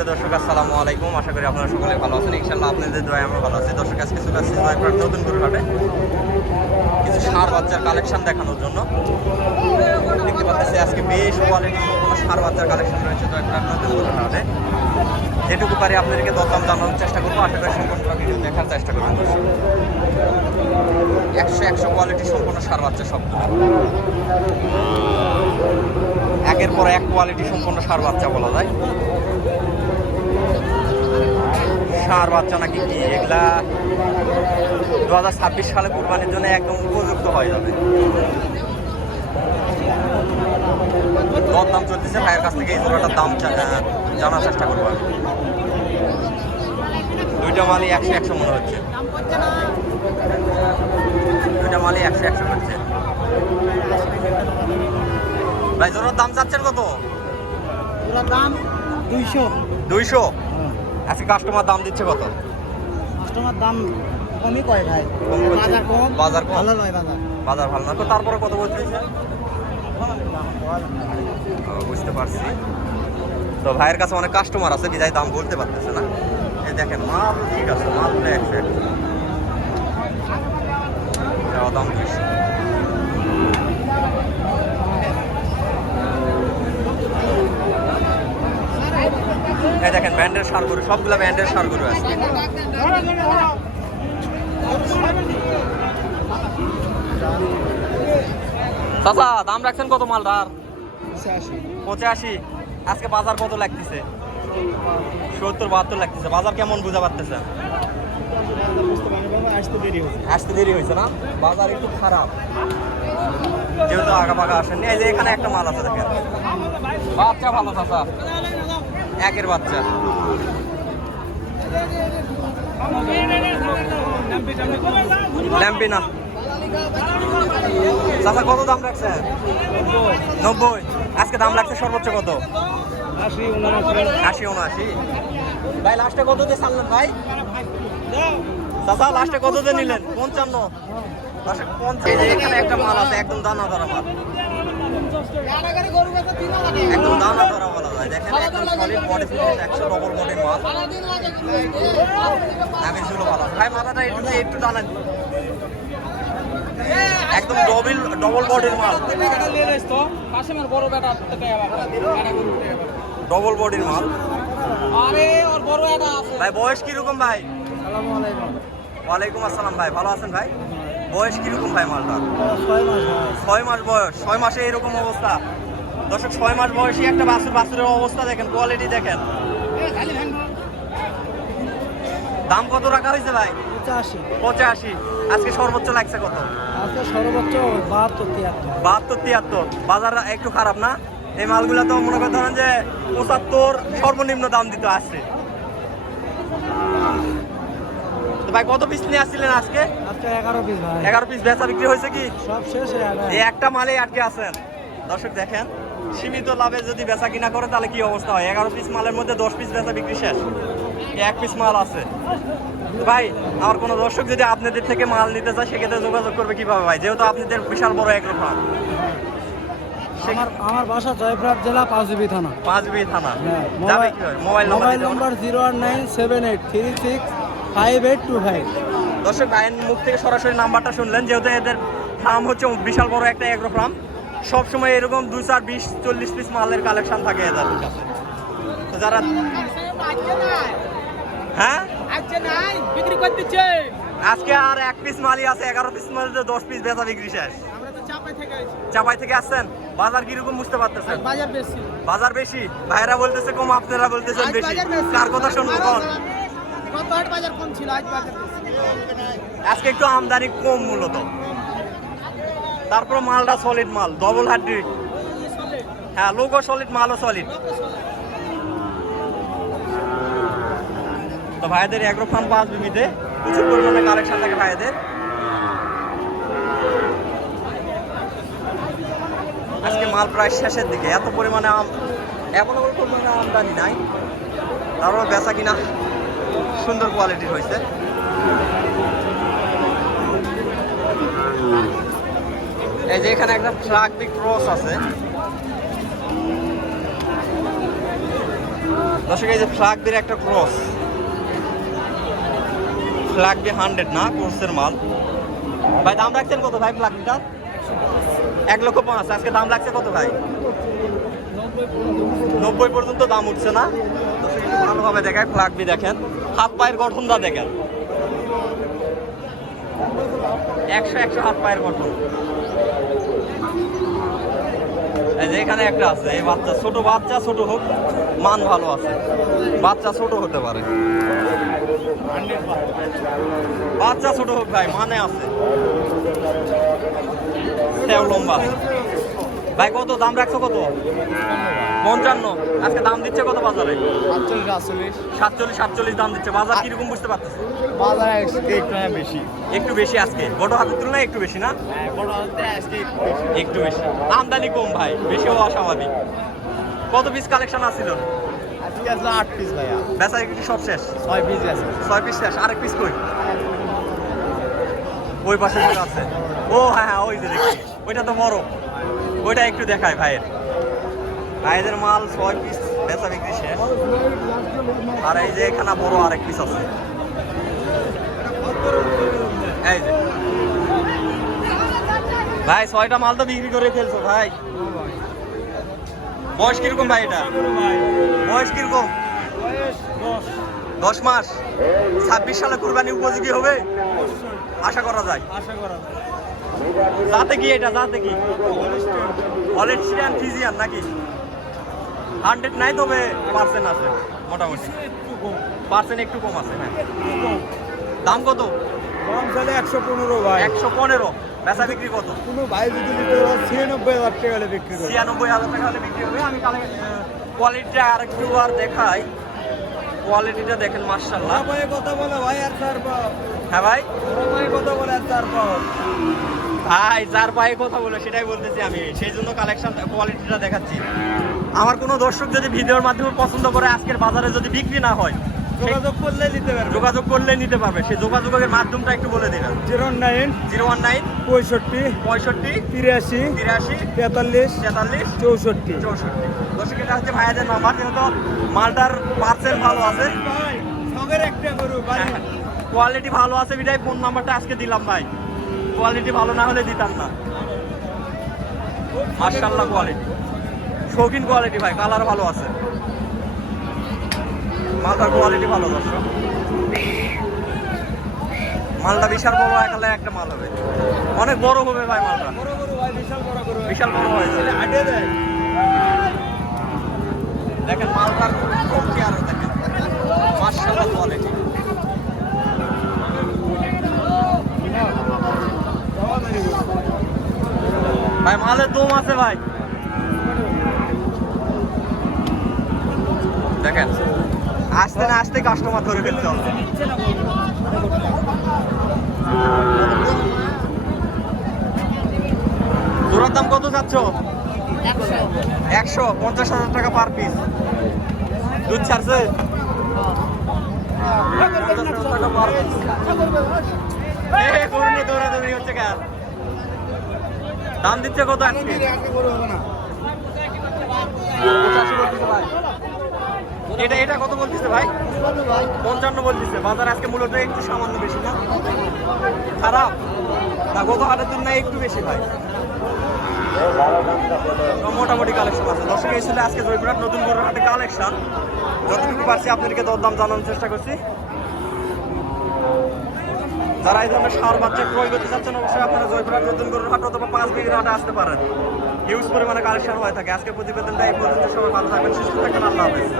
সুপ্রিয় দর্শক, আসসালামু আলাইকুম। আশা করি আপনারা সকলে ভালো আছেন। ইনশাল্লাহ আপনাদের দোয়ায় আমরা ভালো আছি। দর্শক, আজকে চলে আসছি জয়পুর নতুন করে হাটে কিছু সার বাচ্চার কালেকশন দেখানোর জন্য। দেখতে পাচ্ছি আজকে বেশ কোয়ালিটি সম্পূর্ণ সার বাচ্চার কালেকশন রয়েছে জয়পুর নতুন করে হাটে যেটুকু পারি আপনাদেরকে দরদাম জানানোর চেষ্টা করব। আশা করি সম্পূর্ণ ভিডিও দেখার চেষ্টা করবেন। একশো একশো কোয়ালিটি সম্পূর্ণ সার বাচ্চা সব একের পর এক কোয়ালিটি সম্পূর্ণ সার বাচ্চা বলা যায়। সার বাচ্চা নাকি কি? এগুলা দু হাজার ছাব্বিশ সালে কোরবানির জন্য একদম উপযুক্ত হয়ে যাবে। দাম চলতেছে ভাইয়ের কাছ থেকে এই জোড়াটার দাম জানার চেষ্টা করব আমি। দুইটা মালই একশো একশো মনে হচ্ছে। দুইটা মালই একশো একশো করছে ভাই জোড়ার দাম চাচ্ছেন কত? পুরো দাম দুইশো। দুইশো? আজকে কাস্টমার দাম দিচ্ছে কত? কাস্টমার দাম কমই কয় ভাই। বাজার কম বাজার কম? ভালো নয় বাজার। বাজার ভালো না। তো তারপরে কত বলছিস? বুঝতে পারছি। তো ভাইয়ের কাছে অনেক কাস্টমার আছে বিদায় দাম বলতে পারতেছে না। এই দেখেন মাল ঠিক আছে মাল একশো একশো। দাম দুইশো। এই দেখেন, ব্যান্ডের সার গরু সবগুলো ব্যান্ডের সার আছে। চাচা, দাম রাখছেন কত মালটার পঁচাশি। আজকে বাজার কত লাগতেছে? সত্তর, বাহাত্তর লাগতেছে। বাজার কেমন বুঝা পারতেছে? আসতে দেরি হয়েছে না? বাজার একটু খারাপ। যেহেতু আগা পাকা আসেননি, এই যে এখানে একটা মাল আছে দেখেন। বাচ্চা ভালো, চাচা। একের বাচ্চা। ল্যাম্পি না। চাচা, কত দাম রাখছেন নব্বই। আজকে দাম লাগছে সর্বোচ্চ কত? আশি আশি উনআশি। ভাই, লাস্টে কত দিয়ে ছাড়লেন ভাই? চাচা, লাস্টে কত দিয়ে নিলেন? পঞ্চান্ন। পঞ্চান্ন। এখানে একটা মাল আছে, একদম দানা ধরা মাল। একদম দানা ধরা বলা যায়। দেখেন একদম সলিড বডি ফিটনেস একশো ডবল বডির ছিল ভালো ভাই মাথাটা একটু একটু টানেন। একদম ডবল ডবল বডির মাল। বড় ডবল বডির মাল। আরে ওর বড় বেটা আছে ভাই বয়স কীরকম ভাই? আসসালামু আলাইকুম। ওয়ালাইকুম আসসালাম ভাই। ভালো আছেন ভাই? বয়স কীরকম ভাই মালটা? ছয় মাস ছয় মাস বয়স। ছয় মাসে এরকম অবস্থা। দর্শক ছয় মাস বয়সী একটা বাছুর বাছুরের অবস্থা দেখেন কোয়ালিটি দেখেন। দাম কত রাখা হয়েছে ভাই? পঁচাশি। পঁচাশি। আজকে সর্বোচ্চ লাগছে কত? আজকে সর্বোচ্চ বাহাত্তর তিয়াত্তর। বাহাত্তর তিয়াত্তর। বাজার একটু খারাপ না? এই মালগুলা তো মনে করতে ধরেন যে পঁচাত্তর সর্বনিম্ন দাম দিতে আসছে। তো ভাই কত পিস নিয়ে আসছিলেন আজকে? এগারো পিস ভাই। এগারো পিস বেচা বিক্রি হয়েছে কি? সব শেষ এই একটা মালেই আটকে আছেন দর্শক দেখেন সীমিত লাভে যদি বেচা কিনা করে তাহলে কি অবস্থা হয়? এগারো পিস মালের মধ্যে দশ পিস বেচা বিক্রি শেষ। এক পিস মাল আছে। ভাই আমার কোনো দর্শক যদি আপনাদের থেকে মাল নিতে চায় সেক্ষেত্রে যোগাযোগ করবে কীভাবে ভাই? যেহেতু আপনাদের বিশাল বড় এগ্রো ফার্ম আমার আমার বাসা জয়পুরহাট জেলা পাঁচবি থানা। পাঁচ বি থানা। হ্যাঁ mobile? Mobile? Number zero one nine seven eight three six five eight two five. দর্শক ভাইয়ের মুখ থেকে সরাসরি নাম্বারটা শুনলেন যেহেতু এদের ফার্ম হচ্ছে বিশাল বড় একটা এগ্রো ফার্ম সবসময় এরকম দুই চার বিশ চল্লিশ পিস মালের কালেকশন থাকে এদের। কাছে তো যারা হ্যাঁ? বিক্রি আজকে আর এক পিস মালই আছে এগারো পিস মাল দশ পিস বেচা বিক্রি শেষ। চাপাই থেকে আসছেন? বাজার কীরকম বুঝতে পারতেছেন? বাজার বেশি? বাজার বেশি ভাইরা বলতেছে কম আপনারা বলতেছেন বেশি। কার কথা শুনব কোন বাজার কম ছিল আজ বাজার আজকে একটু আমদানি কম মূলত। তারপর মালটা সলিড মাল ডবল হাড্ডি হ্যাঁ লোগো সলিড মালও সলিড তো ভাইদের এগ্রো ফার্ম পাঁচ বিবিতে প্রচুর পরিমাণে কালেকশন থাকে ভাইদের। আজকে মাল প্রায় শেষের দিকে। এত পরিমাণে আম কোনো পরিমাণে আমদানি নাই। তারপর বেচা কিনা সুন্দর কোয়ালিটির হয়েছে। এই যে এখানে একটা ট্রাক দিক ক্রস আছে। দর্শক, এই যে ফ্ল্যাগ দিয়ে একটা ক্রস ফ্ল্যাগ দিয়ে হান্ড্রেড না কোর্সের মাল। ভাই, দাম রাখছেন কত ভাই ফ্ল্যাগটার এক লক্ষ পাঁচ আজকে দাম লাগছে কত ভাই? নব্বই পর্যন্ত দাম উঠছে না। ভালোভাবে দেখায় ফ্ল্যাগ দিয়ে দেখেন। হাত পায়ের গঠনটা দেখেন। একশো একশো হাত পায়ের যে এখানে একটা আছে, এই বাচ্চা, ছোট বাচ্চা, ছোট হোক, মান ভালো আছে। বাচ্চা ছোট হতে পারে। বাচ্চা ছোট হোক ভাই মানে আছে। লম্বা ভাই কত? দাম রাখছো কত? পঞ্চান্ন। আজকে দাম দিচ্ছে কত বাজারে? সাতচল্লিশ সাতচল্লিশ দাম দিচ্ছে। বাজার কীরকম বুঝতে পারতেছে বাজারে একটু হ্যাঁ বেশি। একটু বেশি আজকে? বড় হাতের তুলনায় একটু বেশি না? হ্যাঁ একটু বেশি। আমদানি কম ভাই বেশি হওয়া স্বাভাবিক। কত পিস কালেকশন আসছিল আজকে আসলে আট পিস ভাইয়া। বেচা বিক্রি সব শেষ? ছয় পিস আছে। ছয় পিস শেষ। আরেক পিস কই? ওই পাশে আছে। ও হ্যাঁ হ্যাঁ ওই যে দেখছি ওইটা তো বড়। ওইটা একটু দেখায় ভাইয়ের। ভাইদের মাল ছয় পিস বেচা বিক্রি শেষ। আর এই যে এখানে বড় আরেক পিস আছে। ভাই, ছয়টা মাল তো বিক্রি করে ফেলছো ভাই। বয়স কীরকম ভাই এটা? বয়স কীরকম? দশ মাস। ছাব্বিশ সালে কুরবানি উপযোগী হবে? আশা করা যায়। আশা করা যাতে কি এটা যাতে কি? অলেট্রিয়ান ফিজিয়ান নাকি? হান্ড্রেড নাই তবে পার্সেন্ট আছে মোটামুটি। পার্সেন্ট একটু কম আছে হ্যাঁ। দাম কত? কম চলে একশো পনেরো ভাই। একশো পনেরো। বেচা বিক্রি কত? কোনো ভাই যদি নিতে ছিয়ানব্বই হাজার টাকা হলে বিক্রি ছিয়ানব্বই হাজার টাকা হলে বিক্রি হবে। আমি কালে কোয়ালিটিটা আর একটু আর দেখাই। কোয়ালিটিটা দেখেন মার্শাল্লাহ ভাই কথা বলে ভাই আর চার পাও হ্যাঁ ভাই। ভাই কথা বলে আর চার পাও ভাই যার পায়ে কথা বলে সেটাই বলতেছি আমি। সেই জন্য কালেকশন কোয়ালিটিটা দেখাচ্ছি। আমার কোনো দর্শক যদি ভিডিওর মাধ্যমে পছন্দ করে আজকের বাজারে যদি বিক্রি না হয় যোগাযোগ করলে নিতে পারবে। যোগাযোগ করলে নিতে পারবে। সেই যোগাযোগের মাধ্যমটা একটু বলে দিবেন। Zero nine zero one nine পঁয়ষট্টি পঁয়ষট্টি তিরাশি তিরাশি তেতাল্লিশ তেতাল্লিশ চৌষট্টি। চৌষট্টি। দর্শক এটা হচ্ছে ভাইয়াদের নাম্বার যেহেতু মালটার পার্সেল ভালো আছে। একটা গরু কোয়ালিটি ভালো আছে বিদায় ফোন নাম্বারটা আজকে দিলাম ভাই। কোয়ালিটি ভালো না হলে দিতাম না। মার্শাল্লাহ কোয়ালিটি শৌখিন কোয়ালিটি ভাই কালার ভালো আছে। মালটার কোয়ালিটি ভালো দর্শক। মালটা বিশাল বড় একালে একটা মাল হবে। অনেক বড় হবে ভাই মালটা বিশাল বড় হয়েছে। দেখেন মালটার কোয়ালিটি আরও দেখেন মার্শাল্লাহ কোয়ালিটি ভাই মালের দম আছে ভাই। দেখেন। আসতে না আসতে কাস্টমার ধরে ফেলতে হবে জোড়ার দাম কত যাচ্ছ? একশো। পঞ্চাশ হাজার টাকা পার পিস দুধ ছাড়ছে? পঞ্চাশ টাকা করুন না, দৌড়াদৌড়ি হচ্ছে কেন? দাম দিচ্ছে কত আজকে? এটা এটা কত বলতেছে ভাই? পঞ্চান্ন বলতেছে। বাজার আজকে মূলত একটু সামান্য বেশি না? খারাপ? না গত হাটের জন্য একটু বেশি ভাই। মোটামুটি কালেকশন আছে। দর্শক, এই আজকে জয়পুরহাট নতুন গরুর হাটে কালেকশন যতটুকু পারছি আপনাদেরকে দরদাম জানানোর চেষ্টা করছি। যারা এই ধরনের সার বাচ্চা ক্রয় করতে চাচ্ছেন, অবশ্যই আপনারা জয়পুরহাট নতুন করুন হাট অথবা পাঁচ বিঘের হাটে আসতে পারেন। হিউজ পরিমাণে কালেকশন হয়ে থাকে। আজকে প্রতিবেদনটা এই পর্যন্ত। সবাই ভালো থাকবেন, সুস্থ থাকবেন। আল্লাহ হাফেজ।